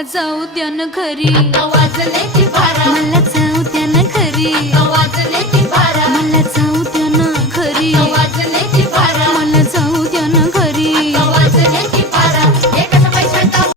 मला जाऊ द्या ना घरी, वाजले की बारा, मला जाऊ द्या ना घरी, वाजले की बारा, मला जाऊ